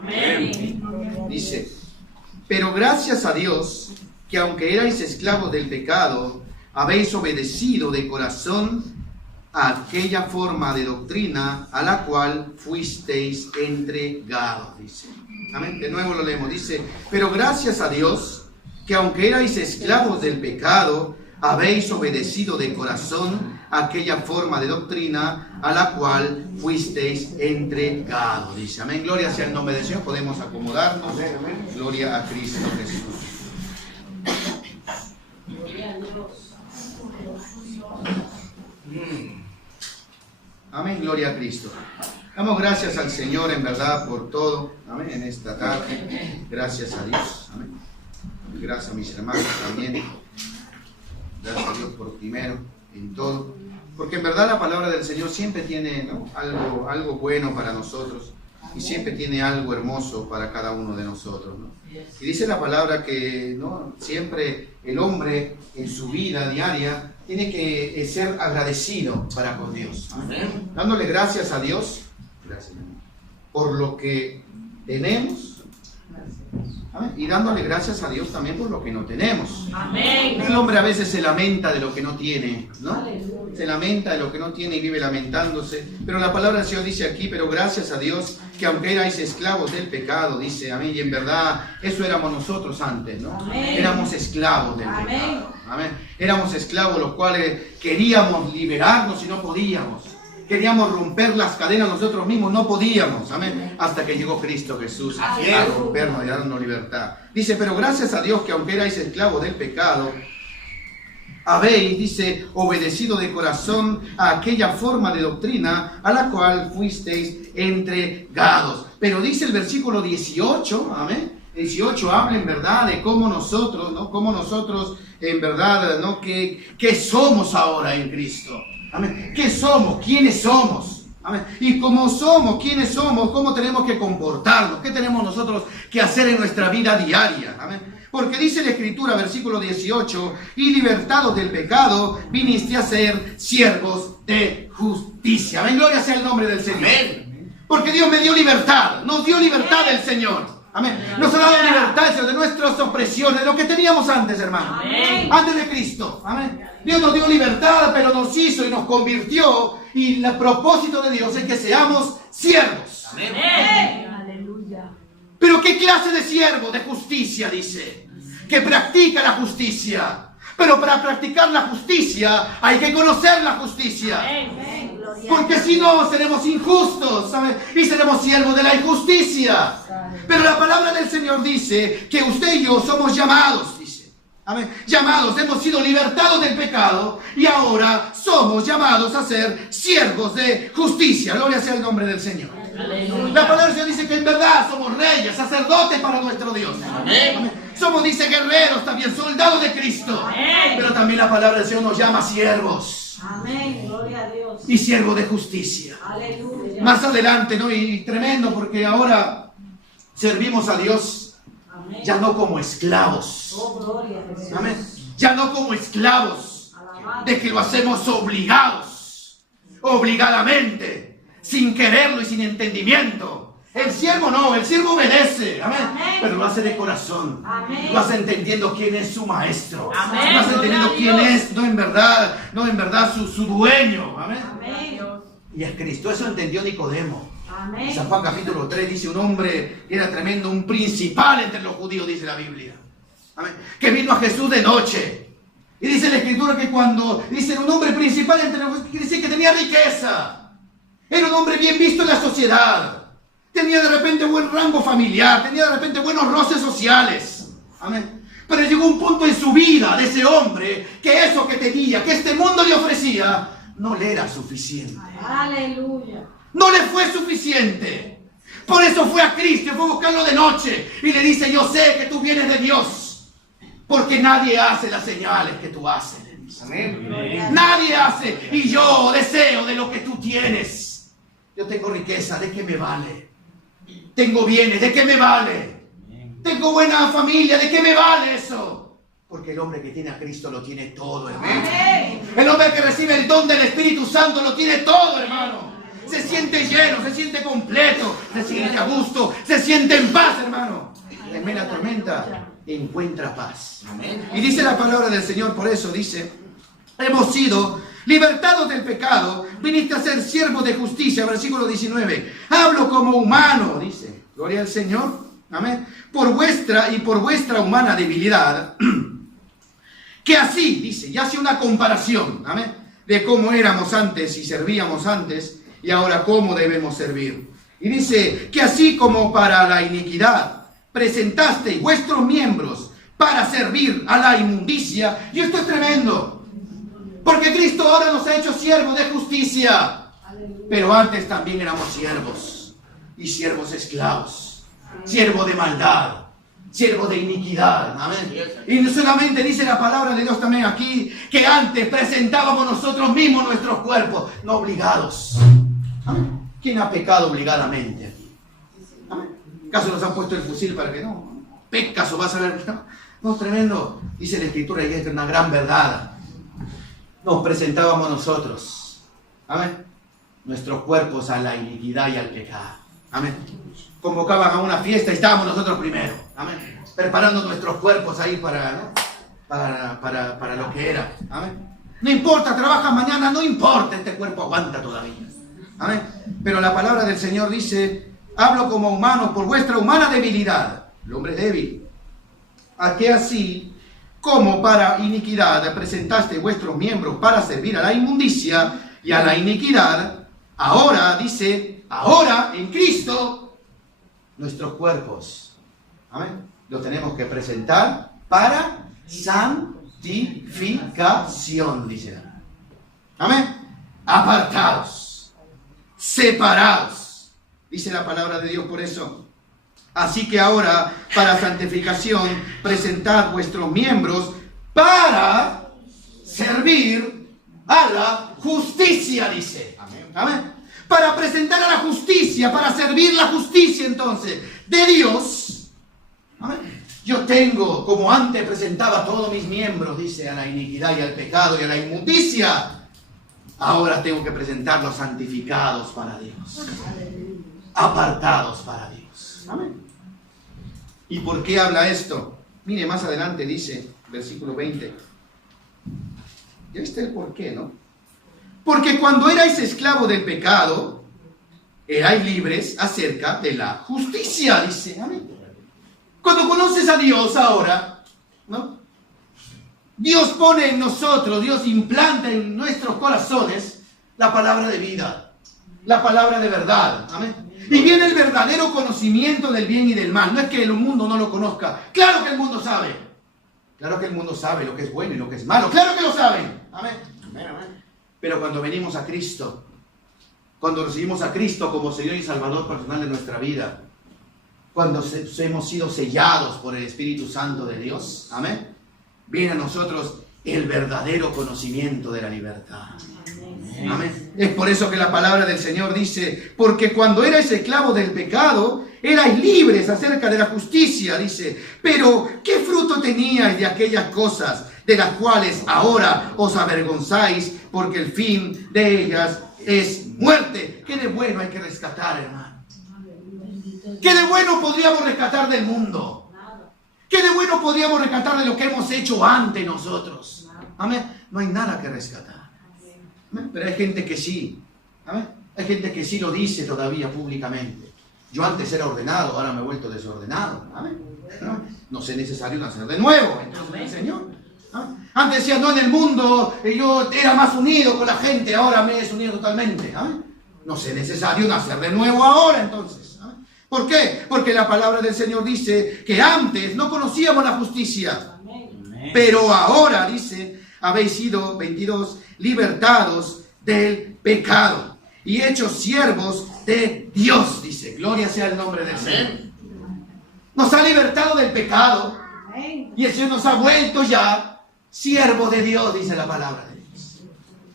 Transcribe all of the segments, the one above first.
Amén. Dice, pero gracias a Dios, que aunque erais esclavos del pecado, habéis obedecido de corazón a aquella forma de doctrina a la cual fuisteis entregados. Dice. Amén. De nuevo lo leemos. Dice, pero gracias a Dios, que aunque erais esclavos del pecado, habéis obedecido de corazón aquella forma de doctrina a la cual fuisteis entregados. Dice, amén. Gloria sea el nombre del Señor. Podemos acomodarnos. Gloria a Cristo Jesús. Gloria a Dios. Amén. Gloria a Cristo. Damos gracias al Señor en verdad por todo. Amén. En esta tarde. Gracias a Dios. Amén. Gracias a mis hermanos también. Gracias a Dios por primero en todo. Porque en verdad la palabra del Señor siempre tiene, ¿no?, algo bueno para nosotros. Y siempre tiene algo hermoso para cada uno de nosotros, ¿no? Y dice la palabra que, ¿no?, siempre el hombre en su vida diaria tiene que ser agradecido para con Dios. Amén. Dándole gracias a Dios, gracias, por lo que tenemos. Amén. Y dándole gracias a Dios también por lo que no tenemos. Amén. El hombre a veces se lamenta de lo que no tiene, ¿no? Se lamenta de lo que no tiene y vive lamentándose. Pero la palabra del Señor dice aquí, pero gracias a Dios, que aunque erais esclavos del pecado, dice, amén, y en verdad eso éramos nosotros antes, ¿no? Amén. Éramos esclavos del Amén. pecado. Amén. Éramos esclavos los cuales queríamos liberarnos y no podíamos. Queríamos romper las cadenas nosotros mismos, no podíamos, amén, hasta que llegó Cristo Jesús a rompernos y a darnos libertad. Dice, pero gracias a Dios, que aunque erais esclavos del pecado, habéis, dice, obedecido de corazón a aquella forma de doctrina a la cual fuisteis entregados. Pero dice el versículo 18, amén, 18 habla en verdad de cómo nosotros, ¿no?, cómo nosotros en verdad, ¿no?, que somos ahora en Cristo. Amén. ¿Qué somos? ¿Quiénes somos? Amén. Y como somos, ¿quiénes somos? ¿Cómo tenemos que comportarnos? ¿Qué tenemos nosotros que hacer en nuestra vida diaria? Amén. Porque dice la Escritura, versículo 18, y libertados del pecado, viniste a ser siervos de justicia. Amén. Gloria sea el nombre del Señor. Amén. Porque Dios me dio libertad. Nos dio libertad el Señor. Amén. Nos ha dado libertad de nuestras opresiones, de lo que teníamos antes, hermano. Amén. Antes de Cristo. Amén. Dios nos dio libertad, pero nos hizo y nos convirtió. Y el propósito de Dios es que seamos siervos. Amén. Aleluya. Pero ¿qué clase de siervo? De justicia, dice. Que practica la justicia. Pero para practicar la justicia hay que conocer la justicia. Amén. Porque si no, seremos injustos, ¿sabe? Y seremos siervos de la injusticia. Pero la palabra del Señor dice que usted y yo somos llamados, dice. Amén. Llamados, hemos sido libertados del pecado y ahora somos llamados a ser siervos de justicia. Gloria sea el nombre del Señor. Aleluya. La palabra del Señor dice que en verdad somos reyes, sacerdotes para nuestro Dios. Amén. Amén. Somos, dice, guerreros también, soldados de Cristo. Amén. Pero también la palabra del Señor nos llama siervos. Amén, gloria a Dios. Y siervo de justicia. Aleluya. Más adelante, ¿no? Y tremendo, porque ahora servimos a Dios. Amén. Ya no como esclavos. Oh, gloria a Dios. Amén. Ya no como esclavos. De que lo hacemos obligados. Obligadamente. Sin quererlo y sin entendimiento. El siervo no, el siervo obedece, amén. Amén. Pero lo hace de corazón. Amén. Lo hace entendiendo quién es su maestro. Amén. Lo hace entendiendo quién es, no en verdad su dueño. Amén. Amén. Y es Cristo, eso entendió Nicodemo. Amén. San Juan capítulo 3 dice, un hombre que era tremendo, un principal entre los judíos, dice la Biblia. Amén. Que vino a Jesús de noche. Y dice la Escritura que cuando dice un hombre principal entre los judíos, quiere decir que tenía riqueza. Era un hombre bien visto en la sociedad. Tenía de repente buen rango familiar, tenía de repente buenos roces sociales. Amén. Pero llegó un punto en su vida de ese hombre que eso que tenía, que este mundo le ofrecía, no le era suficiente. Aleluya. No le fue suficiente. Por eso fue a Cristo y fue a buscarlo de noche. Y le dice, yo sé que tú vienes de Dios. Porque nadie hace las señales que tú haces. Amén. Nadie hace. Y yo deseo de lo que tú tienes. Yo tengo riqueza, ¿de qué me vale? Tengo bienes, ¿de qué me vale? Tengo buena familia, ¿de qué me vale eso? Porque el hombre que tiene a Cristo lo tiene todo, hermano. El hombre que recibe el don del Espíritu Santo lo tiene todo, hermano. se siente lleno, se siente completo, se siente a gusto, se siente en paz, hermano. En media tormenta encuentra paz. Y dice la palabra del Señor, por eso dice, hemos sido libertados del pecado, viniste a ser siervos de justicia, versículo 19. Hablo como humano, dice, gloria al Señor, amén, por vuestra humana debilidad, que así, dice, y hace una comparación, amén, de cómo éramos antes y servíamos antes, y ahora cómo debemos servir. Y dice, que así como para la iniquidad presentasteis vuestros miembros para servir a la inmundicia, y esto es tremendo, porque Cristo ahora nos ha hecho siervos de justicia, pero antes también éramos siervos, y siervos esclavos, siervos de maldad, siervos de iniquidad, amén. Y no solamente dice la palabra de Dios también aquí, que antes presentábamos nosotros mismos nuestros cuerpos, no obligados. Amén. ¿Quién ha pecado obligadamente aquí? Amén. ¿Acaso nos han puesto el fusil para que no pecas o vas a ver? No, tremendo. Dice la Escritura y es una gran verdad. Nos presentábamos nosotros, amén, nuestros cuerpos a la iniquidad y al pecado. Amén. Convocaban a una fiesta y estábamos nosotros primero. Amén. Preparando nuestros cuerpos ahí para lo que era. Amén. No importa, trabaja mañana, no importa, este cuerpo aguanta todavía. Amén. Pero la palabra del Señor dice, hablo como humano por vuestra humana debilidad. El hombre es débil. A que así como para iniquidad presentaste vuestros miembros para servir a la inmundicia y a la iniquidad, ahora, dice, ahora en Cristo, nuestros cuerpos, amén, los tenemos que presentar para santificación, dice. Amén. Apartados, separados, dice la palabra de Dios por eso. Así que ahora, para santificación, presentad vuestros miembros para servir a la justicia, dice. Amén. Amén. Para presentar a la justicia, para servir la justicia entonces de Dios. Amén. Yo tengo, como antes presentaba todos mis miembros, dice, a la iniquidad y al pecado y a la inmundicia, ahora tengo que presentarlos santificados para Dios, apartados para Dios. Amén. ¿Y por qué habla esto? Mire, más adelante dice, versículo 20. Ya está el por qué, ¿no? Porque cuando erais esclavos del pecado, erais libres acerca de la justicia, dice. Amén. Cuando conoces a Dios ahora, ¿no? Dios pone en nosotros, Dios implanta en nuestros corazones la palabra de vida, la palabra de verdad. Amén. Y viene el verdadero conocimiento del bien y del mal. No es que el mundo no lo conozca. Claro que el mundo sabe. Claro que el mundo sabe lo que es bueno y lo que es malo. Claro que lo saben. Amén. Amén, amén. Pero cuando venimos a Cristo, cuando recibimos a Cristo como Señor y Salvador personal de nuestra vida, cuando hemos sido sellados por el Espíritu Santo de Dios, amén, viene a nosotros el verdadero conocimiento de la libertad. Amén. Es por eso que la palabra del Señor dice, porque cuando erais esclavos del pecado, erais libres acerca de la justicia, dice, pero ¿qué fruto teníais de aquellas cosas de las cuales ahora os avergonzáis, porque el fin de ellas es muerte? ¿Qué de bueno hay que rescatar, hermano? ¿Qué de bueno podríamos rescatar del mundo? ¿Qué de bueno podríamos rescatar de lo que hemos hecho antes nosotros? Amén. No hay nada que rescatar. Amén. Pero hay gente que sí. Amén. Hay gente que sí lo dice todavía públicamente. Yo antes era ordenado, ahora me he vuelto desordenado. Amén. No es necesario nacer de nuevo. Entonces, el Señor. ¿Amén? Antes decía, no, en el mundo yo era más unido con la gente, ahora me he desunido totalmente. ¿Amén? No es necesario nacer de nuevo ahora, entonces. ¿Amén? ¿Por qué? Porque la palabra del Señor dice que antes no conocíamos la justicia. Amén. Pero ahora, dice, habéis sido, 22, libertados del pecado y hechos siervos de Dios, dice. Gloria sea el nombre del Señor. Nos ha libertado del pecado y el Señor nos ha vuelto ya siervos de Dios, dice la palabra de Dios.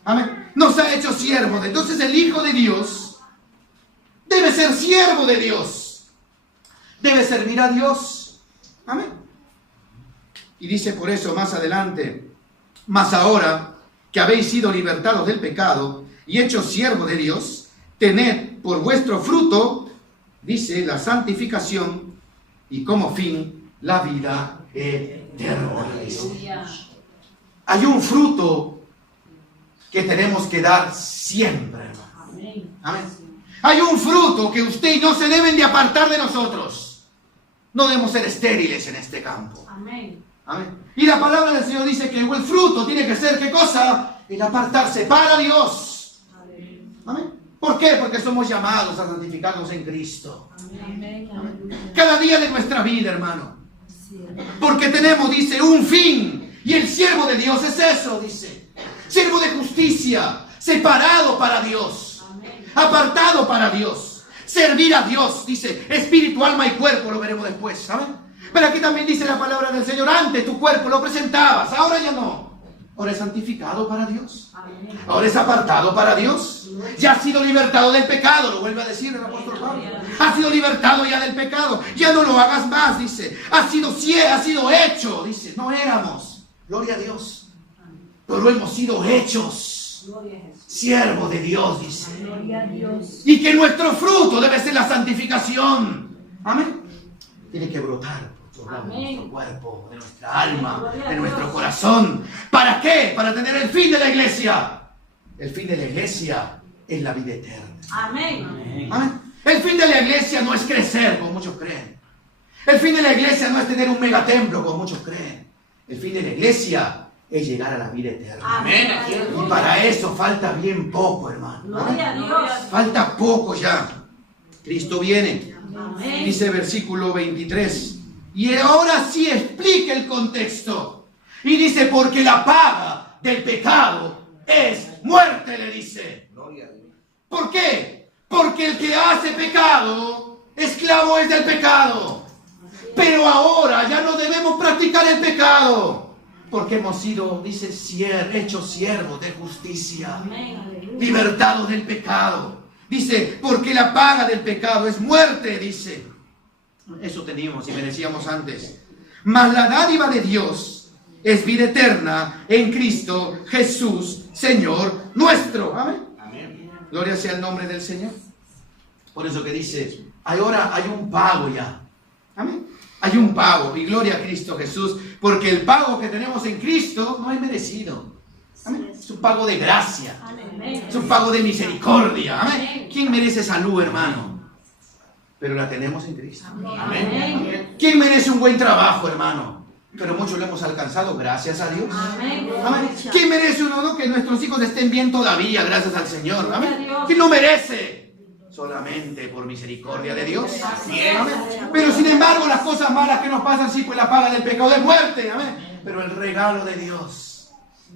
Amén. Nos ha hecho siervos. Entonces el Hijo de Dios debe ser siervo de Dios. Debe servir a Dios. Amén. Y dice por eso más adelante, mas ahora que habéis sido libertados del pecado y hechos siervos de Dios, tened por vuestro fruto, dice, la santificación y como fin la vida eterna. Aleluya. Hay un fruto que tenemos que dar siempre, hermano. Amén. Amén. Hay un fruto que usted y no se deben de apartar de nosotros. No debemos ser estériles en este campo. Amén. Amén. Y la palabra del Señor dice que el fruto tiene que ser, ¿qué cosa? El apartarse para Dios. Amén. ¿Por qué? Porque somos llamados a santificarnos en Cristo. Amén. Cada día de nuestra vida, hermano. Porque tenemos, dice, un fin. Y el siervo de Dios es eso, dice. Siervo de justicia, separado para Dios. Apartado para Dios. Servir a Dios, dice, espíritu, alma y cuerpo, lo veremos después, ¿saben? Pero aquí también dice la palabra del Señor, antes tu cuerpo lo presentabas, ahora ya no. Ahora es santificado para Dios. Ahora es apartado para Dios. Ya ha sido libertado del pecado, lo vuelve a decir el apóstol Pablo. Ha sido libertado ya del pecado. Ya no lo hagas más, dice. Ha sido hecho, dice. No éramos, gloria a Dios. Pero hemos sido hechos. Siervo de Dios, dice. Y que nuestro fruto debe ser la santificación. Amén. Tiene que brotar de nuestro cuerpo, de nuestra alma, de nuestro corazón. ¿Para qué? Para tener el fin de la iglesia. El fin de la iglesia es la vida eterna. Amén. Amén. El fin de la iglesia no es crecer, como muchos creen. El fin de la iglesia no es tener un megatemplo, como muchos creen. El fin de la iglesia es llegar a la vida eterna. Amén. Y para eso falta bien poco, hermano. Gloria a Dios. Falta poco ya. Cristo viene. Amén. Dice versículo 23. Y ahora sí explica el contexto. Y dice, porque la paga del pecado es muerte, le dice. ¿Por qué? Porque el que hace pecado, esclavo es del pecado. Pero ahora ya no debemos practicar el pecado. Porque hemos sido, dice, hechos siervos de justicia. Libertados del pecado. Dice, porque la paga del pecado es muerte, dice. Eso teníamos y merecíamos antes. Mas la dádiva de Dios es vida eterna en Cristo Jesús, Señor nuestro. Amén. Amén. Gloria sea el nombre del Señor. Por eso que dice, ahora hay un pago ya. Amén. Hay un pago y gloria a Cristo Jesús, porque el pago que tenemos en Cristo no es merecido. Amén. Es un pago de gracia. Amén. Es un pago de misericordia. Amén. ¿Quién merece salud, hermano? Pero la tenemos en Cristo. Amén. ¿Quién merece un buen trabajo, hermano? Pero muchos lo hemos alcanzado, gracias a Dios. Amén. Amén. ¿Quién merece uno, no? Que nuestros hijos estén bien todavía, gracias al Señor? Amén. Dios. ¿Quién lo merece? Solamente por misericordia de Dios. Amén. Pero sin embargo, las cosas malas que nos pasan, sí, pues la paga del pecado es muerte. Amén. Pero el regalo de Dios,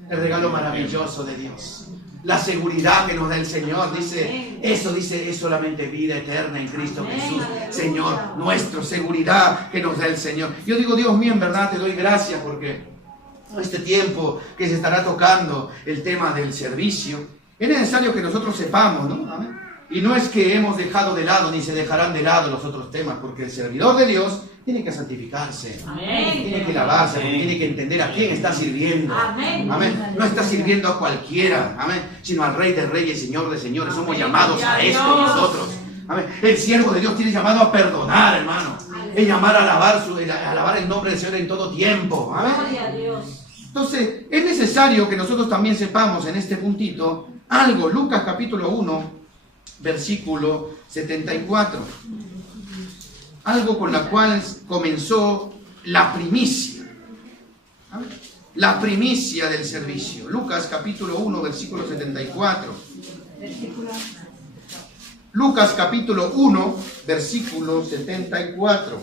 el regalo maravilloso de Dios, la seguridad que nos da el Señor, dice, eso dice, es solamente vida eterna en Cristo Jesús, Señor nuestro, seguridad que nos da el Señor. Yo digo, Dios mío, en verdad te doy gracias porque este tiempo que se estará tocando el tema del servicio, es necesario que nosotros sepamos, ¿no? Amén. Y no es que hemos dejado de lado, ni se dejarán de lado los otros temas, porque el servidor de Dios tiene que santificarse, Amén. tiene que lavarse, tiene que entender a quién está sirviendo. Amén. Amén. No está sirviendo a cualquiera, amén, sino al Rey de Reyes, Señor de Señores. Somos llamados a esto nosotros. Amén. El siervo de Dios tiene llamado a perdonar, hermano. Es llamar a alabar el nombre del Señor en todo tiempo. Amén. Gloria a Dios. Entonces, es necesario que nosotros también sepamos en este puntito algo. Lucas capítulo 1, versículo 74. Algo con la cual comenzó la primicia. ¿Amén? La primicia del servicio. Lucas capítulo 1, versículo 74. Lucas capítulo 1, versículo 74.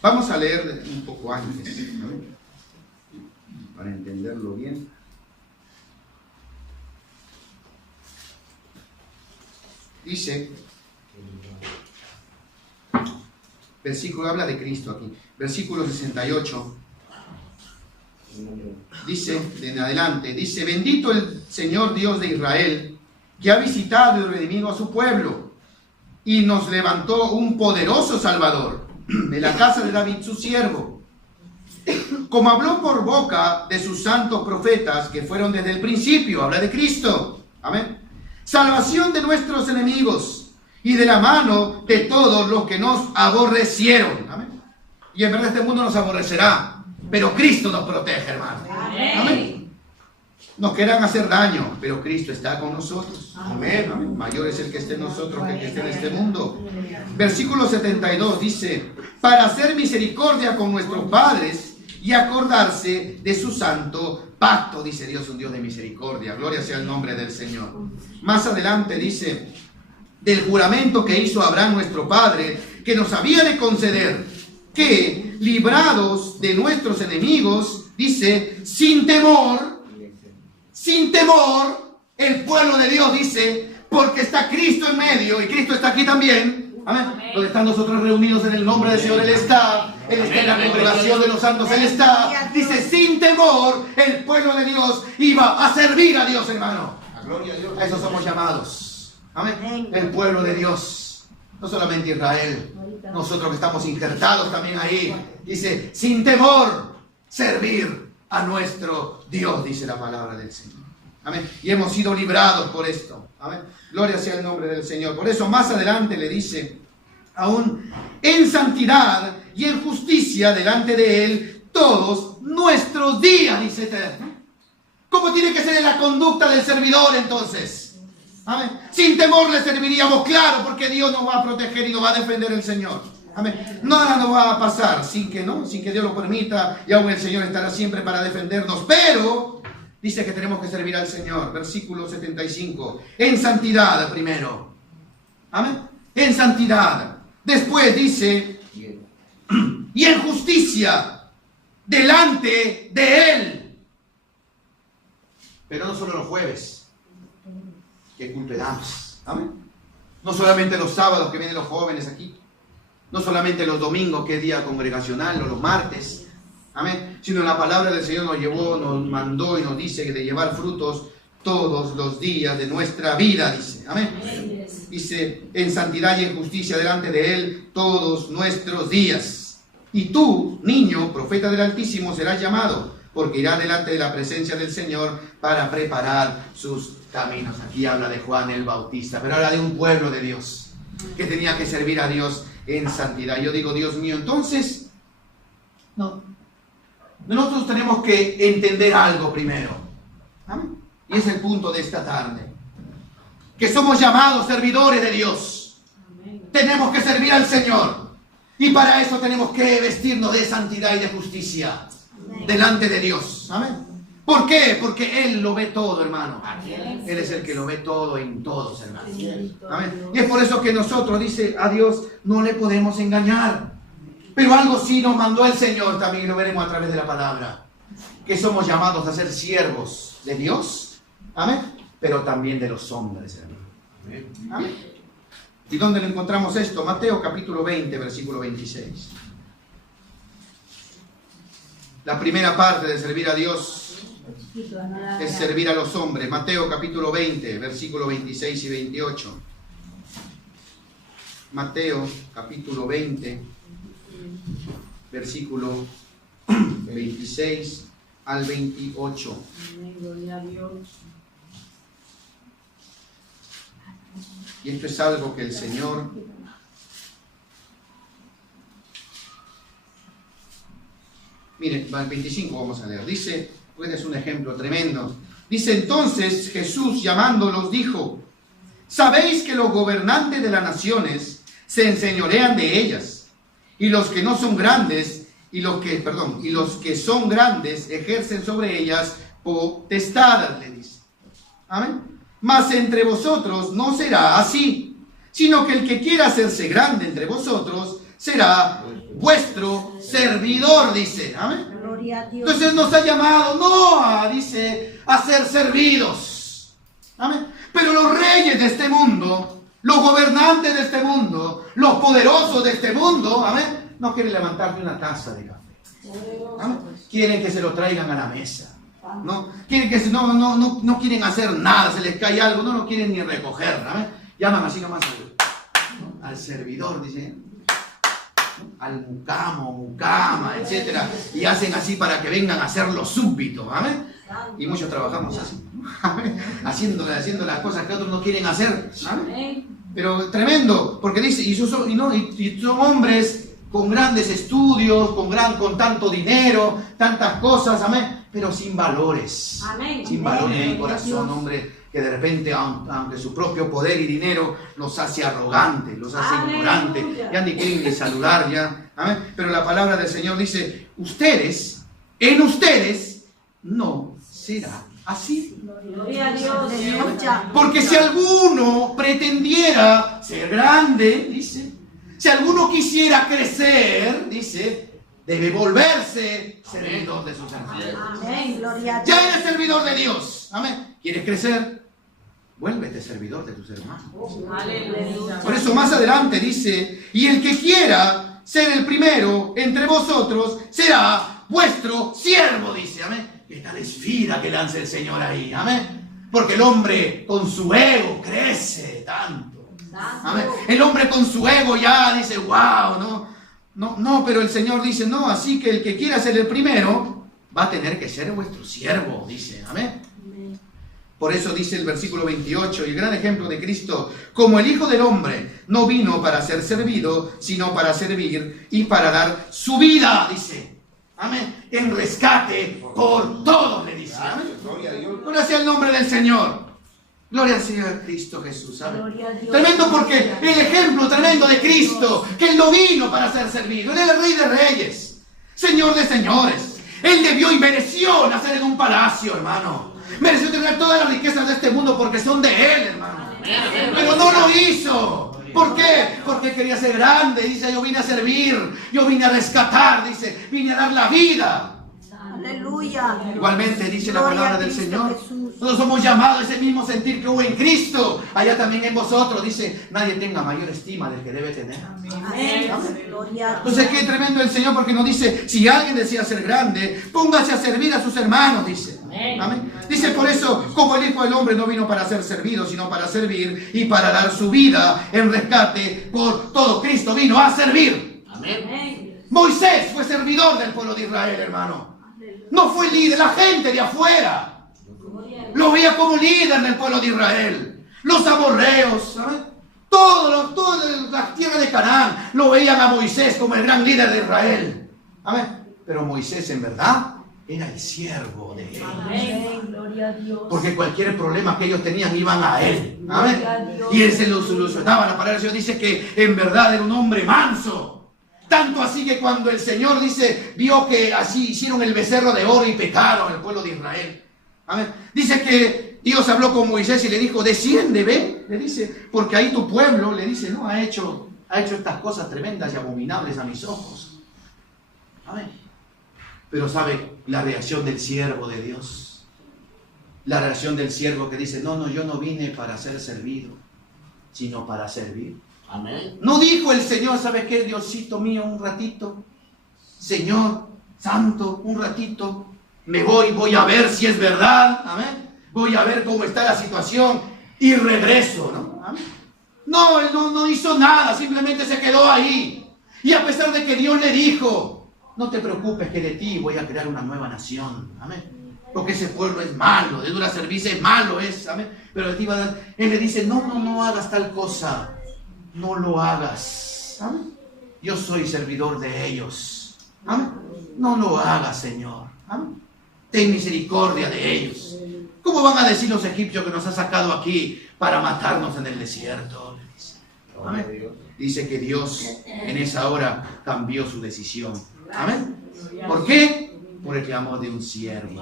Vamos a leer un poco antes, ¿amén? Para entenderlo bien. Dice, versículo, habla de Cristo aquí, versículo 68. Dice, en adelante, dice, bendito el Señor Dios de Israel, que ha visitado y redimido a su pueblo, y nos levantó un poderoso Salvador, de la casa de David su siervo, como habló por boca de sus santos profetas que fueron desde el principio, habla de Cristo, amén, salvación de nuestros enemigos y de la mano de todos los que nos aborrecieron, amén. Y en verdad este mundo nos aborrecerá, pero Cristo nos protege, hermano, amén. Nos querrán hacer daño, pero Cristo está con nosotros. Amén. Amén. Mayor es el que esté en nosotros que el que esté en este mundo. Versículo 72 dice, para hacer misericordia con nuestros padres y acordarse de su santo pacto, dice Dios, un Dios de misericordia. Gloria sea el nombre del Señor. Más adelante dice, del juramento que hizo Abraham nuestro padre, que nos había de conceder que, librados de nuestros enemigos, dice, sin temor, el pueblo de Dios dice, porque está Cristo en medio y Cristo está aquí también. Amén. Donde están nosotros reunidos en el nombre del Señor, Él está en la congregación de los santos, Él está. Dice, sin temor, el pueblo de Dios iba a servir a Dios, hermano. A eso somos llamados. Amén. El pueblo de Dios. No solamente Israel, nosotros que estamos injertados también ahí. Dice, sin temor, servir a nuestro Dios, dice la palabra del Señor. Amén. Y hemos sido librados por esto. Amén. Gloria sea el nombre del Señor. Por eso más adelante le dice, aún en santidad y en justicia delante de Él todos nuestros días, dice eterno. ¿Cómo tiene que ser en la conducta del servidor entonces? Amén. Sin temor le serviríamos, claro, porque Dios nos va a proteger y nos va a defender el Señor. Amén. Nada nos va a pasar sin que Dios lo permita, y aún el Señor estará siempre para defendernos. Pero dice que tenemos que servir al Señor. Versículo 75. En santidad primero. Amén. En santidad. Después dice, y en justicia delante de Él. Pero no solo los jueves, que culto damos. Amén. No solamente los sábados que vienen los jóvenes aquí. No solamente los domingos, que es día congregacional, o los martes, amén, sino la palabra del Señor nos mandó y nos dice de llevar frutos todos los días de nuestra vida, dice, amén. Dice, en santidad y en justicia delante de Él todos nuestros días. Y tú, niño, profeta del Altísimo, serás llamado, porque irá delante de la presencia del Señor para preparar sus caminos. Aquí habla de Juan el Bautista, pero habla de un pueblo de Dios que tenía que servir a Dios en santidad. Yo digo, Dios mío, entonces, nosotros tenemos que entender algo primero. ¿Amén? Y es el punto de esta tarde. Que somos llamados servidores de Dios. Amén. Tenemos que servir al Señor. Y para eso tenemos que vestirnos de santidad y de justicia. Amén. Delante de Dios. Amén. ¿Por qué? Porque Él lo ve todo, hermano. Él es el que lo ve todo en todos, hermano. Amén. Y es por eso que nosotros, dice, a Dios no le podemos engañar. Pero algo sí nos mandó el Señor también, y lo veremos a través de la palabra. Que somos llamados a ser siervos de Dios. Amén. Pero también de los hombres, hermano. Amén. ¿Y dónde lo encontramos esto? Mateo capítulo 20, versículo 26. La primera parte de servir a Dios es servir a los hombres. Mateo capítulo 20, versículo 26 y 28. Mateo capítulo 20, versículo 26 al 28. Y esto es algo que el Señor miren, al 25 vamos a leer. Dice, este es un ejemplo tremendo. Dice, entonces Jesús llamándolos dijo, sabéis que los gobernantes de las naciones se enseñorean de ellas, y los que no son grandes, y los que son grandes ejercen sobre ellas potestad, le dice. Amén. Mas entre vosotros no será así, sino que el que quiera hacerse grande entre vosotros será vuestro servidor, dice. Amén. Entonces nos ha llamado dice, a ser servidos. Amén. Pero los reyes de este mundo, los gobernantes de este mundo, los poderosos de este mundo, amén, no quieren levantar ni una taza de café. Amén. Quieren que se lo traigan a la mesa. No quieren no quieren hacer nada, se les cae algo, no lo quieren ni recoger. Amén. Llaman así nomás al servidor, dice. al mucama, etcétera, y hacen así para que vengan a ser los súbditos, amén. Y muchos trabajamos así, amén, haciendo las cosas que otros no quieren hacer, amén. Pero tremendo, porque dice, y son hombres con grandes estudios, con tanto dinero, tantas cosas, amén, pero sin valores, amén, sin valores en el corazón, hombre, que de repente, aunque su propio poder y dinero los hace arrogantes, los hace ignorantes, ya ni quieren ni saludar, ya, amén. Pero la palabra del Señor dice, en ustedes no será así. Gloria a Dios. Porque si alguno pretendiera ser grande, dice, si alguno quisiera crecer, dice, debe volverse servidor de sus hermanos. Amén. Gloria a Dios. Ya eres servidor de Dios. Amén. ¿Quieres crecer? Vuélvete servidor de tus hermanos. Aleluya. Por eso más adelante dice, y el que quiera ser el primero entre vosotros será vuestro siervo, dice. Amén. ¿Qué tal esfida que lanza el Señor ahí? Amén. Porque el hombre con su ego crece tanto. Amén. El hombre con su ego ya dice, wow, no, pero el Señor dice, no, así que el que quiera ser el primero va a tener que ser vuestro siervo, dice. Amén. Por eso dice el versículo 28, y el gran ejemplo de Cristo, como el Hijo del Hombre no vino para ser servido, sino para servir y para dar su vida, dice. Amén. En rescate por todos, le dice. Amén. Gloria sea el nombre del Señor. Gloria sea a Cristo Jesús. Amén. Tremendo, porque el ejemplo tremendo de Cristo, que Él no vino para ser servido. Él es el Rey de Reyes, Señor de señores. Él debió y mereció nacer en un palacio, hermano. Mereció tener todas las riquezas de este mundo porque son de Él, hermano. Pero no lo hizo. ¿Por qué? Porque quería ser grande. Dice, yo vine a servir, yo vine a rescatar, dice, vine a dar la vida. Aleluya. Igualmente dice la palabra del Señor. Nosotros somos llamados a ese mismo sentir que hubo en Cristo, allá también en vosotros. Dice, nadie tenga mayor estima del que debe tener. Amén. Entonces qué tremendo el Señor, porque nos dice, si alguien desea ser grande, póngase a servir a sus hermanos, dice. Amén. Dice, por eso, como el Hijo del Hombre no vino para ser servido, sino para servir y para dar su vida en rescate por todo. Cristo vino a servir. Amén. Moisés fue servidor del pueblo de Israel, hermano. No fue líder, la gente de afuera lo veía como líder del pueblo de Israel. Los amorreos, ¿saben? Toda la tierra de Canaán lo veían a Moisés como el gran líder de Israel. Amén. Pero Moisés en verdad era el siervo de él. Amén. Gloria a Dios. Porque cualquier problema que ellos tenían iban a él. Amén. Y él se lo solucionaba. La palabra del Señor dice que en verdad era un hombre manso. Tanto así que cuando el Señor dice, vio que así hicieron el becerro de oro y pecaron el pueblo de Israel. Amén. Dice que Dios habló con Moisés y le dijo, desciende, ve, le dice, porque ahí tu pueblo, le dice, no, ha hecho estas cosas tremendas y abominables a mis ojos. Amén. Pero sabe la reacción del siervo de Dios. La reacción del siervo que dice, no, yo no vine para ser servido, sino para servir. Amén. No dijo el Señor, ¿sabes qué, Diosito mío, un ratito? Señor Santo, un ratito. Me voy a ver si es verdad. Amén. Voy a ver cómo está la situación y regreso, ¿no? Amén. No, él no hizo nada, simplemente se quedó ahí. Y a pesar de que Dios le dijo, no te preocupes que de ti voy a crear una nueva nación. Amén. Porque ese pueblo es malo, de dura servicio es malo, amén. Pero él le dice, no hagas tal cosa. No lo hagas. ¿Amén? Yo soy servidor de ellos. ¿Amén? No lo hagas, Señor. ¿Amén? Ten misericordia de ellos. ¿Cómo van a decir los egipcios que nos ha sacado aquí para matarnos en el desierto? ¿Amén? Dice que Dios en esa hora cambió su decisión. ¿Amén? ¿Por qué? Por el clamor de un siervo.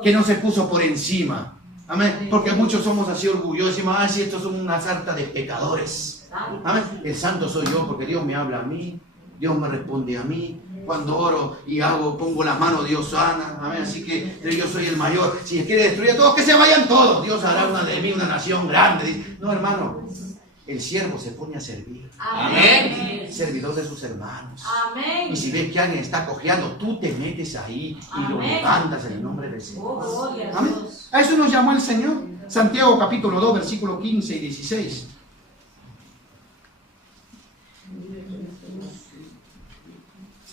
Que no se puso por encima. Amén. Porque muchos somos así orgullosos y decimos, si estos son una sarta de pecadores. Amén. El santo soy yo porque Dios me habla a mí, Dios me responde a mí. Cuando oro y pongo la mano, Dios sana. Amén. Así que yo soy el mayor. Si quiere destruir a todos, que se vayan todos. Dios hará de mí una nación grande. No, hermano. El siervo se pone a servir. Amén. Servidor de sus hermanos. Amén. Y si ves que alguien está cojeando, tú te metes ahí y lo levantas en el nombre del Señor. Amén. A eso nos llamó el Señor. Santiago capítulo 2, versículos 15 y 16.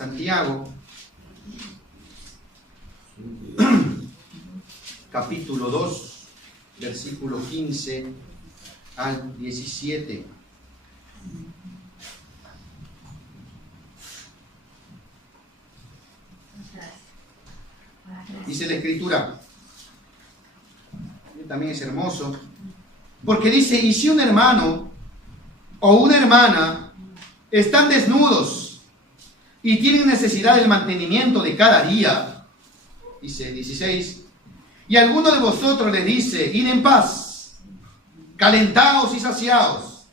Santiago, capítulo 2, versículo 15 al 17. Dice la Escritura, también es hermoso, porque dice, y si un hermano o una hermana están desnudos y tienen necesidad del mantenimiento de cada día, dice 16, y alguno de vosotros le dice, id en paz, calentaos y saciaos,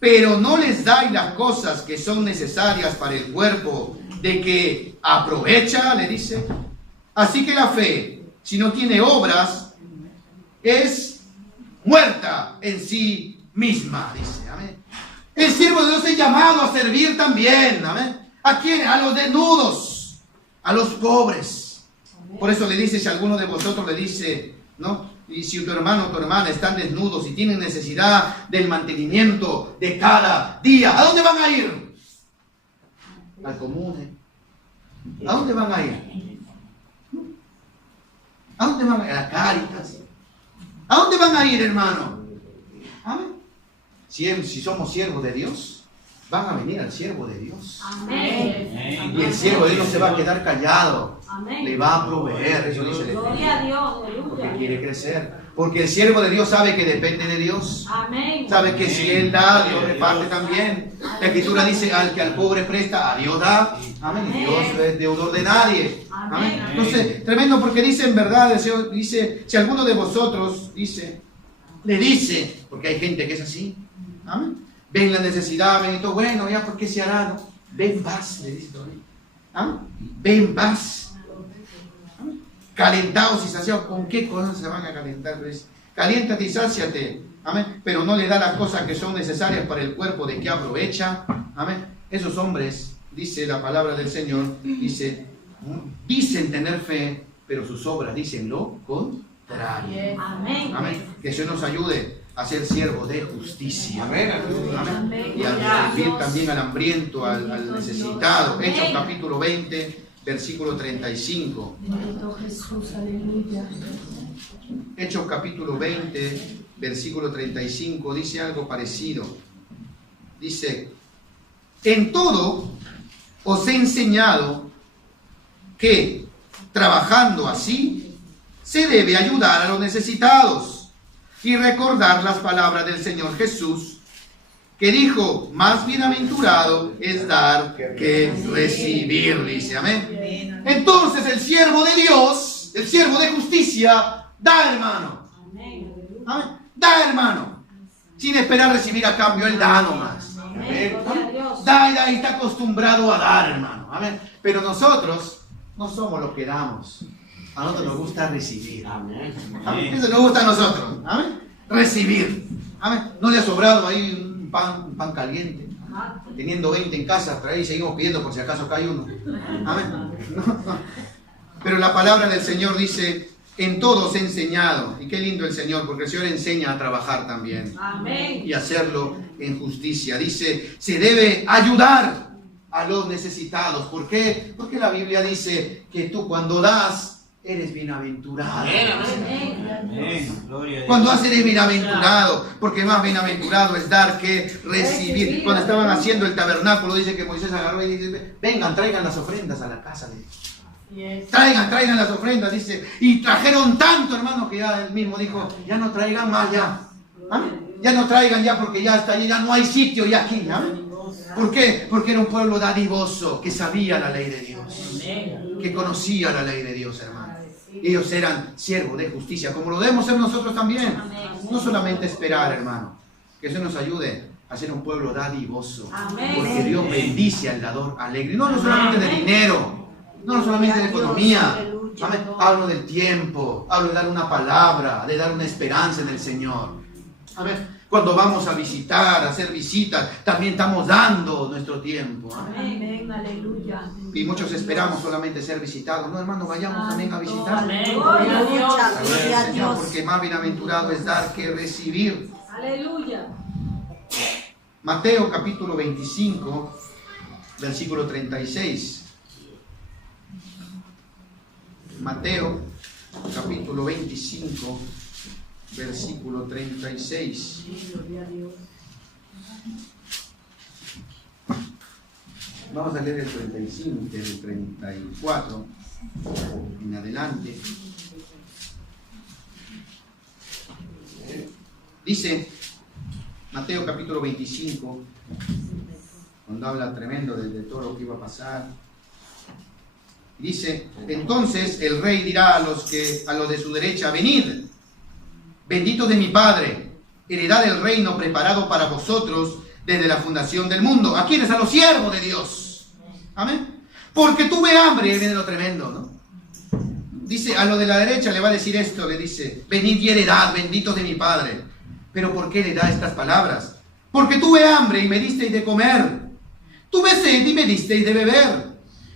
pero no les dais las cosas que son necesarias para el cuerpo, de que aprovecha, le dice. Así que la fe, si no tiene obras, es muerta en sí misma, dice. Amén. El siervo de Dios es llamado a servir también. Amén. ¿A quién? A los desnudos, a los pobres. Por eso le dice, si alguno de vosotros le dice, ¿no? Y si tu hermano o tu hermana están desnudos y tienen necesidad del mantenimiento de cada día, ¿a dónde van a ir? Al común. ¿A dónde van a ir? ¿A dónde van a ir? A la Cáritas. ¿A dónde van a ir, hermano? Amén. Si somos siervos de Dios, van a venir al siervo de Dios. Amén. Y el siervo de Dios no se va a quedar callado. Amén. Le va a proveer. Eso dice la Gloria a Dios. Porque Aleluya. quiere crecer. Porque el siervo de Dios sabe que depende de Dios. Amén. Sabe que si Él da, Dios reparte también. La Escritura dice, al que al pobre presta, a Dios da. Amén. Y Dios es deudor de nadie. Amén. Entonces, tremendo, porque dice en verdad, el Señor dice, si alguno de vosotros, dice, le dice, porque hay gente que es así. Amén. Ven la necesidad, ven y todo, bueno, ya, ¿por qué se hará? ¿No? Ven, vas, le dice todavía. Amén. Ven, vas. Amén. Calentados y saciados. ¿Con qué cosas se van a calentar? Caliéntate y sáciate. Amén. Pero no le da las cosas que son necesarias para el cuerpo, ¿de qué aprovecha? Amén. Esos hombres, dice la palabra del Señor, dicen tener fe, pero sus obras dicen lo contrario. Amén. Amén. Que Dios nos ayude a ser siervos de justicia. Amén. Amén. Y a servir también al hambriento, al necesitado. Hechos capítulo 20, versículo 35. Bendito Jesús, aleluya. Hechos capítulo 20, versículo 35, dice algo parecido. Dice, en todo os he enseñado que, trabajando así, se debe ayudar a los necesitados y recordar las palabras del Señor Jesús, que dijo, más bienaventurado es dar que recibir, dice, amén. Entonces el siervo de Dios, el siervo de justicia, da, hermano. Amén. Amén. Da, hermano. Sin esperar recibir a cambio, él da nomás. Amén. Gloria a Dios. Da y está acostumbrado a dar, hermano. Amén. Pero nosotros no somos los que damos. A nosotros nos gusta recibir. Amén. Eso nos gusta a nosotros. Amén. Recibir. Amén. No le ha sobrado ahí un pan caliente. Teniendo 20 en casa, trae y seguimos pidiendo por si acaso cae uno. Amén. No. Pero la palabra del Señor dice, en todos he enseñado. Y qué lindo el Señor, porque el Señor enseña a trabajar también. Amén. Y hacerlo en justicia. Dice, se debe ayudar a los necesitados. ¿Por qué? Porque la Biblia dice que tú cuando das, eres bienaventurado. Cuando das, eres bienaventurado. Porque más bienaventurado es dar que recibir. Cuando estaban haciendo el tabernáculo, dice que Moisés agarró y dice, vengan, traigan las ofrendas a la casa de Traigan las ofrendas, dice. Y trajeron tanto, hermano, que ya él mismo dijo, ya no traigan más ya. ¿Amén? Ya no traigan ya porque ya está allí, ya no hay sitio ya aquí. ¿Amén? ¿Por qué? Porque era un pueblo dadivoso, que sabía la ley de Dios. Que conocía la ley de Dios, hermano. Ellos eran siervos de justicia, como lo debemos ser nosotros también. No solamente esperar, hermano. Que eso nos ayude a ser un pueblo dadivoso. Porque Dios bendice al dador alegre. No solamente de dinero. No solamente de economía. Amén. Hablo del tiempo. Hablo de dar una palabra. De dar una esperanza en el Señor. Amén. Cuando vamos a visitar, a hacer visitas, también estamos dando nuestro tiempo. Amén, aleluya. Y muchos esperamos solamente ser visitados. No, hermano, vayamos también a visitar. Gloria a Dios. Gloria a Señor, Dios. porque más bienaventurado es dar que recibir. Aleluya. Mateo capítulo 25, versículo 36. Mateo, capítulo 25, versículo 36. Vamos a leer el 35, el 34 en adelante. Dice Mateo capítulo 25, cuando habla tremendo de todo lo que iba a pasar. Dice: entonces el rey dirá a los de su derecha: venid, benditos de mi Padre, heredad del reino preparado para vosotros desde la fundación del mundo. ¿A quiénes? A los siervos de Dios. Amén. Porque tuve hambre, y viene lo tremendo, ¿no? Dice, a lo de la derecha le va a decir esto, le dice: venid y heredad, benditos de mi Padre. ¿Pero por qué le da estas palabras? Porque tuve hambre y me disteis de comer. Tuve sed y me disteis de beber.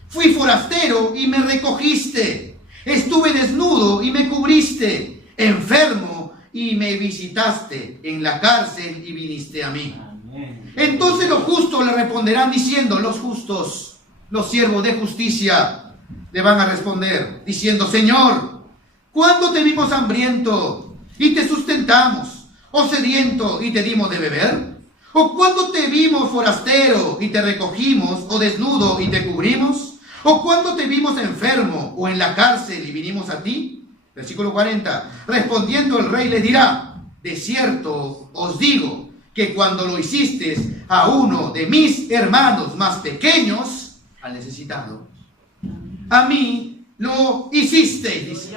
Fui forastero y me recogiste. Estuve desnudo y me cubriste. Enfermo y me visitaste. En la cárcel y viniste a mí. Entonces los justos le responderán diciendo, los justos, los siervos de justicia, le van a responder diciendo: Señor, ¿cuándo te vimos hambriento y te sustentamos, o sediento y te dimos de beber? ¿O cuándo te vimos forastero y te recogimos, o desnudo y te cubrimos? ¿O cuándo te vimos enfermo o en la cárcel y vinimos a ti? Versículo 40. Respondiendo el rey les dirá: de cierto os digo que cuando lo hiciste a uno de mis hermanos más pequeños, al necesitado, a mí lo hicisteis. Dice.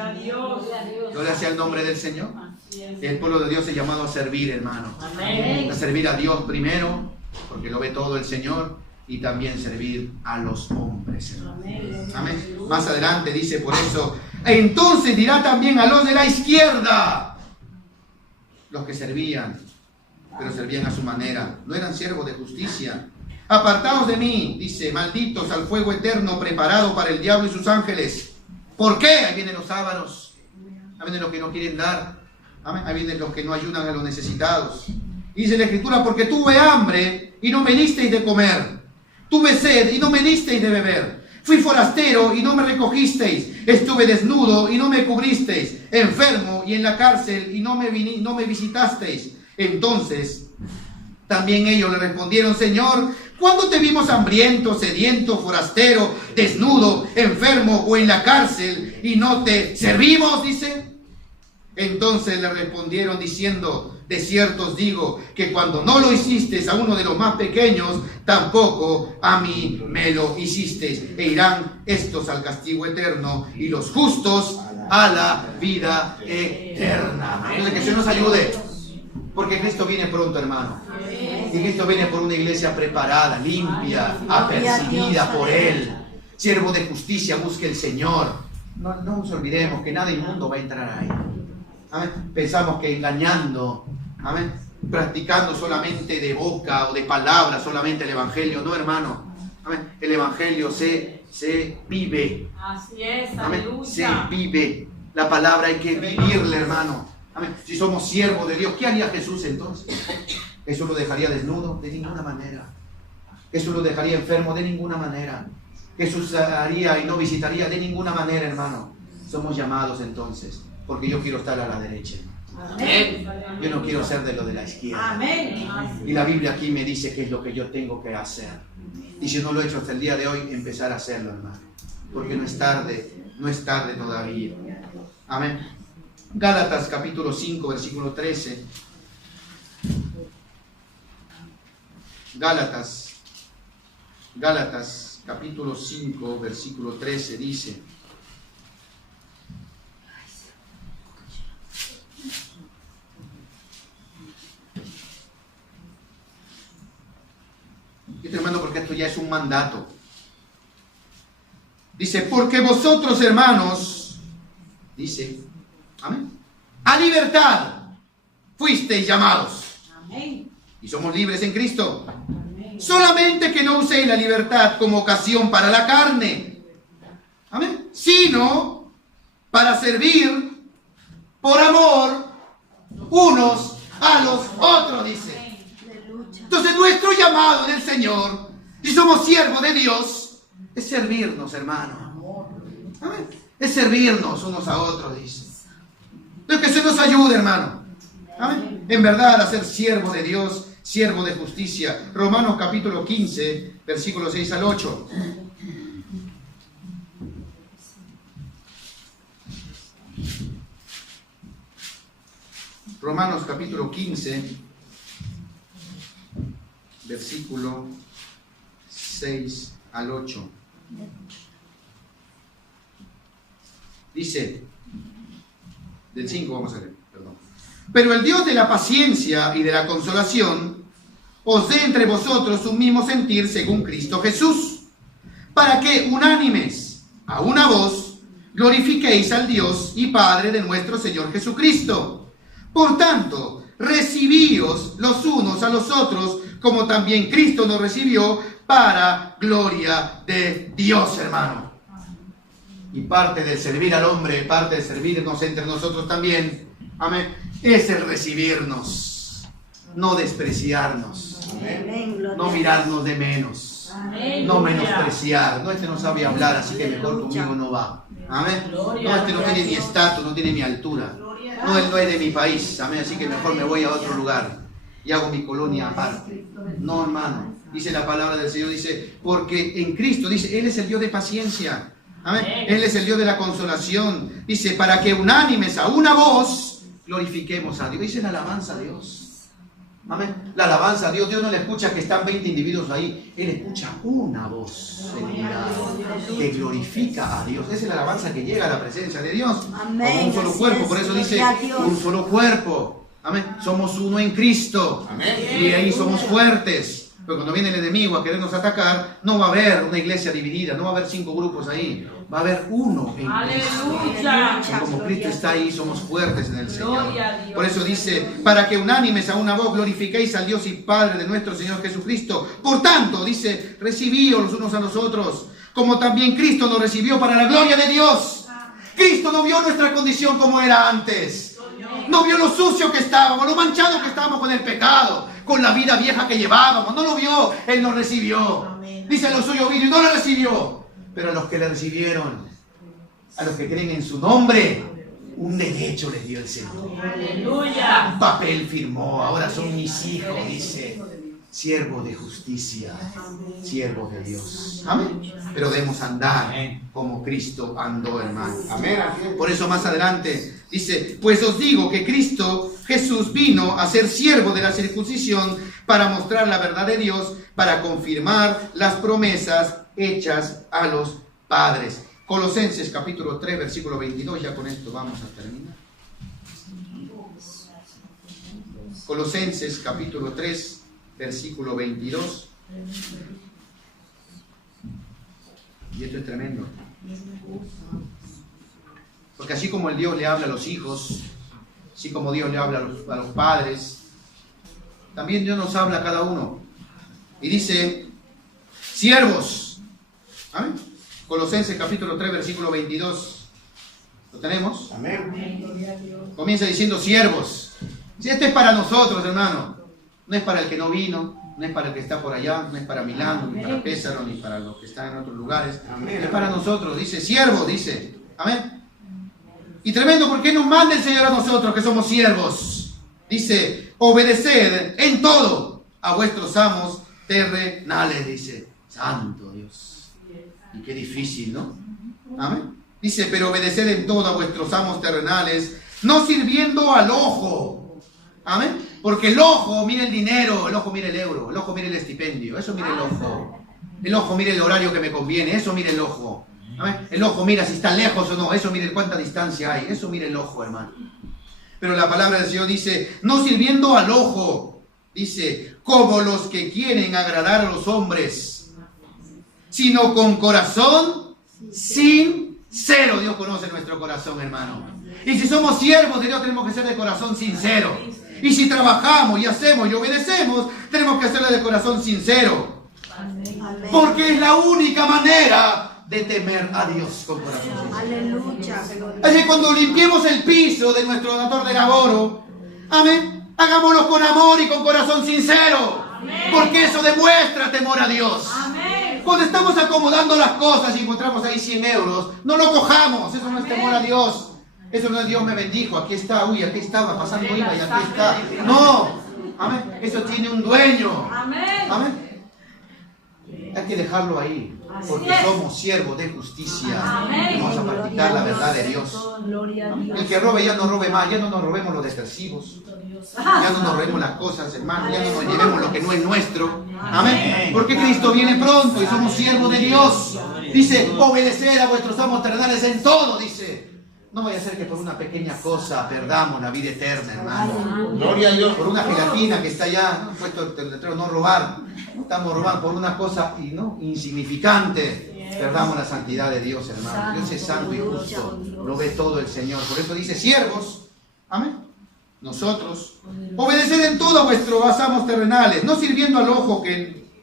Gloria sea el nombre del Señor. El pueblo de Dios es llamado a servir, hermano. Amén. A servir a Dios primero, porque lo ve todo el Señor, y también servir a los hombres. Amén. Amén. Más adelante dice por eso: entonces dirá también a los de la izquierda, los que servían, pero servían a su manera, no eran siervos de justicia: apartaos de mí, dice, malditos, al fuego eterno preparado para el diablo y sus ángeles. ¿Por qué? Ahí vienen los ávaros, ahí vienen los que no quieren dar, amén, ahí vienen los que no ayudan a los necesitados. Y dice la Escritura: porque tuve hambre y no me disteis de comer, tuve sed y no me disteis de beber, fui forastero y no me recogisteis, estuve desnudo y no me cubristeis, enfermo y en la cárcel y no me visitasteis. Entonces también ellos le respondieron: Señor, ¿cuándo te vimos hambriento, sediento, forastero, desnudo, enfermo o en la cárcel y no te servimos? Dice. Entonces le respondieron diciendo: de cierto os digo que cuando no lo hicisteis a uno de los más pequeños, tampoco a mí me lo hicisteis. E irán estos al castigo eterno y los justos a la vida eterna. Entonces, que Dios nos ayude, porque Cristo viene pronto, hermano. Y Cristo viene por una iglesia preparada, limpia, apercibida por Él. Siervo de justicia, busque el Señor. No nos olvidemos que nada inmundo va a entrar ahí. ¿Amén? Pensamos que engañando, ¿amén?, practicando solamente de boca o de palabra solamente el Evangelio. No, hermano. ¿Amén? El Evangelio se vive. Así es, ¿Amén? aleluya. Se vive. La palabra hay que vivirla, hermano. ¿Amén? Si somos siervos de Dios, ¿qué haría Jesús entonces? ¿Jesús lo dejaría desnudo? De ninguna manera. ¿Jesús lo dejaría enfermo? De ninguna manera. ¿Jesús haría y no visitaría? De ninguna manera, hermano. Somos llamados entonces, porque yo quiero estar a la derecha. Amén. Yo no quiero ser de lo de la izquierda. Amén. Y la Biblia aquí me dice qué es lo que yo tengo que hacer. Y si no lo he hecho hasta el día de hoy, empezar a hacerlo, hermano. Porque no es tarde todavía. Amén. Gálatas capítulo 5, versículo 13. Gálatas capítulo 5, versículo 13 dice: y hermano, porque esto ya es un mandato. Dice: porque vosotros, hermanos, dice, amén, a libertad fuisteis llamados. Amén. Y somos libres en Cristo. Amén. Solamente que no uséis la libertad como ocasión para la carne. Amén. Sino para servir por amor unos a los otros, dice. Entonces nuestro llamado del Señor, si somos siervos de Dios, es servirnos, hermano. Amén. es servirnos unos a otros, dice. Entonces, que se nos ayude, hermano. Amén. En verdad, a ser siervo de Dios, siervo de justicia. Romanos capítulo 15, versículos 6 al 8. Romanos capítulo 15, versículo 6 al 8. Dice, del 5 vamos a leer, perdón. Pero el Dios de la paciencia y de la consolación os dé entre vosotros un mismo sentir según Cristo Jesús, para que unánimes a una voz glorifiquéis al Dios y Padre de nuestro Señor Jesucristo. Por tanto, recibíos los unos a los otros, como también Cristo nos recibió, para gloria de Dios, hermano. Y parte de servir al hombre, parte de servirnos entre nosotros también, amén, es el recibirnos, no despreciarnos, no mirarnos de menos, no menospreciar. No, este no sabe hablar, así que mejor conmigo no va. Amén. No, este no tiene ni estatus, no tiene ni altura. No, él no es de mi país, amén, así que mejor me voy a otro lugar y hago mi colonia aparte. No, hermano, dice la palabra del Señor, dice, porque en Cristo, dice, Él es el Dios de paciencia, amén, Él es el Dios de la consolación, dice, para que unánimes a una voz glorifiquemos a Dios. Dice la alabanza a Dios. Amén. La alabanza a Dios. Dios no le escucha que están 20 individuos ahí. Él escucha una voz que glorifica a Dios. Esa es la alabanza que llega a la presencia de Dios. Amén. Como un solo cuerpo. Por eso dice un solo cuerpo. Amén. Somos uno en Cristo. Amén. Y ahí somos fuertes. Pero cuando viene el enemigo a querernos atacar, no va a haber una iglesia dividida, no va a haber 5 grupos ahí, va a haber uno en Cristo. Aleluya. Y como Cristo está ahí, somos fuertes en el Señor. Por eso dice, para que unánimes a una voz glorifiquéis al Dios y Padre de nuestro Señor Jesucristo. Por tanto, dice, recibíos los unos a los otros, como también Cristo nos recibió para la gloria de Dios. Cristo no vio nuestra condición como era antes. No vio lo sucio que estábamos, lo manchado que estábamos con el pecado, con la vida vieja que llevábamos. No lo vio, Él nos recibió. Dice, lo suyo vino y no lo recibió. Pero a los que le recibieron, a los que creen en su nombre, un derecho les dio el Señor. Aleluya. Un papel firmó, ahora son mis hijos, dice, siervos de justicia, siervos de Dios. Amén. Pero debemos andar como Cristo andó, hermano. Amén. Por eso más adelante dice, pues os digo que Cristo Jesús vino a ser siervo de la circuncisión para mostrar la verdad de Dios, para confirmar las promesas hechas a los padres. Colosenses capítulo 3, versículo 22, ya con esto vamos a terminar. Colosenses capítulo 3, versículo 22. Y esto es tremendo. Porque así como el Dios le habla a los hijos, así como Dios le habla a los padres, también Dios nos habla a cada uno. Y dice, siervos. ¿Amén? Colosenses capítulo 3, versículo 22. ¿Lo tenemos? Amén. Comienza diciendo siervos. Si esto es para nosotros, hermano. No es para el que no vino, no es para el que está por allá, no es para Milán, ni para Pésaro, ni para los que están en otros lugares. Amén. Es para nosotros, dice, siervos, dice. Amén. Y tremendo, ¿por qué nos manda el Señor a nosotros que somos siervos? Dice, obedeced en todo a vuestros amos terrenales, dice. Santo Dios. Y qué difícil, ¿no? Amén. Dice, pero obedeced en todo a vuestros amos terrenales, no sirviendo al ojo. Amén. Porque el ojo mira el dinero, el ojo mira el euro, el ojo mira el estipendio, eso mira el ojo. El ojo mira el horario que me conviene, eso mira el ojo. Amén. El ojo mira si está lejos o no, eso mira cuánta distancia hay, eso mira el ojo, hermano. Pero la palabra del Señor dice, no sirviendo al ojo, dice, como los que quieren agradar a los hombres, sino con corazón sincero. Dios conoce nuestro corazón, hermano. Y si somos siervos de Dios, tenemos que ser de corazón sincero. Y si trabajamos y hacemos y obedecemos, tenemos que hacerlo de corazón sincero. Porque es la única manera de temer a Dios con corazón sincero. Aleluya. Así que cuando limpiemos el piso de nuestro donator de laboro, amén, hagámoslo con amor y con corazón sincero. Amén. Porque eso demuestra temor a Dios. Amén. Cuando estamos acomodando las cosas y encontramos ahí 100 euros, no lo cojamos. Eso no es temor a Dios. Eso no es Dios me bendijo. Aquí está, uy, aquí estaba pasando IVA y aquí está. No. Amén. Eso tiene un dueño. Amén. Amén. Hay que dejarlo ahí. Porque somos siervos de justicia. Amén. Vamos a practicar la verdad de Dios. Gloria a Dios. El que robe ya no robe más. Ya no nos robemos los depresivos. Ya no nos robemos las cosas, hermano. Ya no nos llevemos lo que no es nuestro. Amén. Porque Cristo viene pronto y somos siervos de Dios. Dice, obedecer a vuestros amos terrenales en todo, dice. No vaya a ser que por una pequeña cosa perdamos la vida eterna, hermano. Gloria a Dios. Por una gelatina que está allá puesto el letrero, no robar. Estamos robando por una cosa insignificante. Perdamos la santidad de Dios, hermano. Dios es santo y justo. Lo ve todo el Señor. Por eso dice, siervos. Amén. Nosotros, obedecer en todo a vuestros amos terrenales, no sirviendo al ojo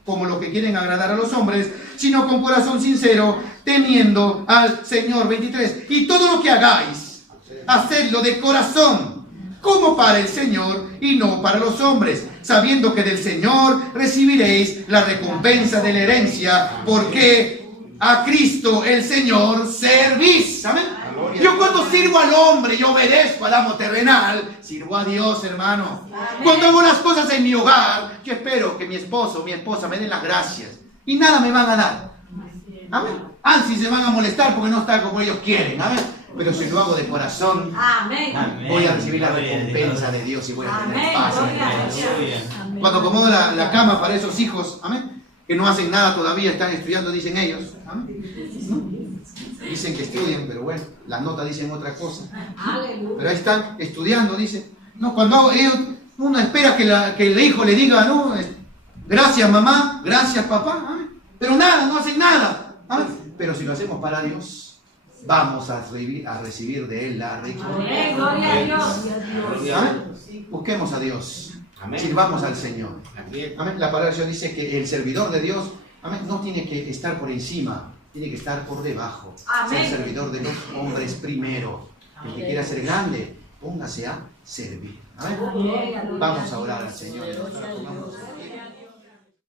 como lo que quieren agradar a los hombres, sino con corazón sincero, temiendo al Señor. 23. Y todo lo que hagáis, hacedlo de corazón, como para el Señor y no para los hombres, sabiendo que del Señor recibiréis la recompensa de la herencia, porque a Cristo el Señor servís. ¿Amén? Yo cuando sirvo al hombre y obedezco al amo terrenal, sirvo a Dios, hermano. Cuando hago las cosas en mi hogar, yo espero que mi esposo o mi esposa me den las gracias. Y nada me van a dar. Amén. Si se van a molestar porque no está como ellos quieren. Amén. Pero si lo hago de corazón, Amén. voy a recibir la recompensa de Dios y voy a tener Amén. paz. Gloria a Dios. Cuando acomodo la cama para esos hijos, amén, que no hacen nada todavía, están estudiando, dicen ellos. Amén. Dicen que estudian, pero bueno, las notas dicen otra cosa. Pero ahí están estudiando, dicen. No, cuando hago ellos, uno espera que el hijo le diga, no, gracias mamá, gracias papá, amén. Pero nada, no hacen nada. Amén. Pero si lo hacemos para Dios, vamos a recibir de Él la recompensa. Amén. Gloria a Dios. Amén. Busquemos a Dios. Amén. Sirvamos al Señor. Amén. Amén. La palabra de Dios dice que el servidor de Dios, amén, no tiene que estar por encima, tiene que estar por debajo. Amén. Ser servidor de los hombres primero. El que quiera ser grande, póngase a servir. Amén. Amén. Vamos a orar al Señor. Gloria a Dios. Pongamos aquí.